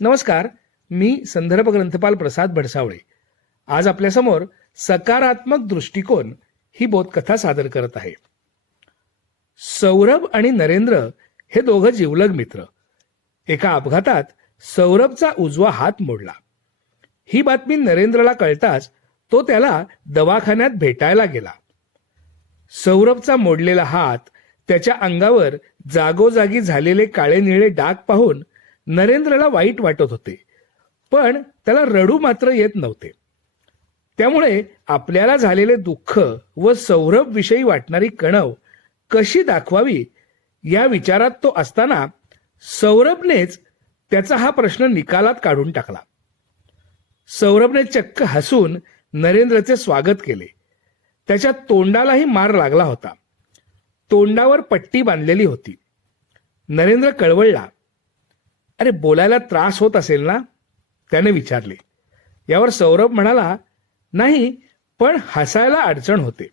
नमस्कार, मी संदर्भ ग्रंथपाल प्रसाद भडसावळे आज आपल्यासमोर सकारात्मक दृष्टिकोन ही बोधकथा सादर करत आहे. सौरभ आणि नरेंद्र हे दोघं जिवलग मित्र. एका अपघातात सौरभचा उजवा हात मोडला. ही बातमी नरेंद्रला कळताच तो त्याला दवाखान्यात भेटायला गेला. सौरभचा मोडलेला हात, त्याच्या अंगावर जागोजागी झालेले काळे निळे डाग पाहून नरेंद्रला वाईट वाटत होते, पण त्याला रडू मात्र येत नव्हते. त्यामुळे आपल्याला झालेले दुःख व सौरभ विषयी वाटणारी कणव कशी दाखवावी या विचारात तो असताना सौरभनेच त्याचा हा प्रश्न निकालात काढून टाकला. सौरभने चक्क हसून नरेंद्रचे स्वागत केले. त्याच्या तोंडालाही मार लागला होता. तोंडावर पट्टी बांधलेली होती. नरेंद्र कळवळला. अरे, बोलायला त्रास होत असेल ना, त्याने विचारले. यावर सौरभ म्हणाला, नाही, पण हसायला अडचण होते.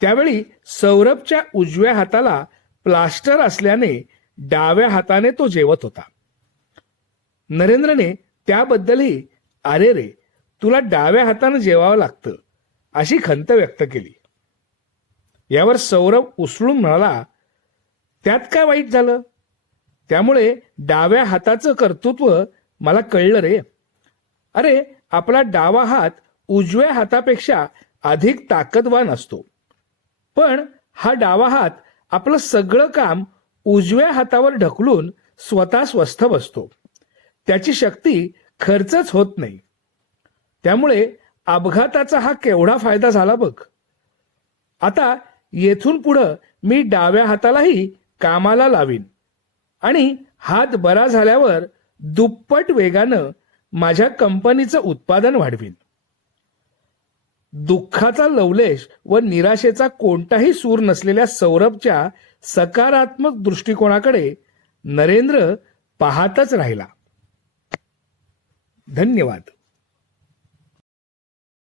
त्यावेळी सौरभच्या उजव्या हाताला प्लास्टर असल्याने डाव्या हाताने तो जेवत होता. नरेंद्रने त्याबद्दलही अरे रे, तुला डाव्या हाताने जेवावं लागतं अशी खंत व्यक्त केली. यावर सौरभ उसळून म्हणाला, त्यात काय वाईट झालं? त्यामुळे डाव्या हाताचं कर्तृत्व मला कळलं रे. अरे, आपला डावा हात उजव्या हातापेक्षा अधिक ताकदवान असतो, पण हा डावा हात आपलं सगळं काम उजव्या हातावर ढकलून स्वतः स्वस्थ बसतो. त्याची शक्ती खर्चच होत नाही. त्यामुळे अपघाताचा हा केवढा फायदा झाला बघ. आता येथून पुढं मी डाव्या हातालाही कामाला लावीन आणि हात बरा झाल्यावर दुप्पट वेगानं माझ्या कंपनीचं उत्पादन वाढवीन. दुःखाचा लवलेश व निराशेचा कोणताही सूर नसलेल्या सौरभच्या सकारात्मक दृष्टिकोनाकडे नरेंद्र पाहतच राहिला. धन्यवाद.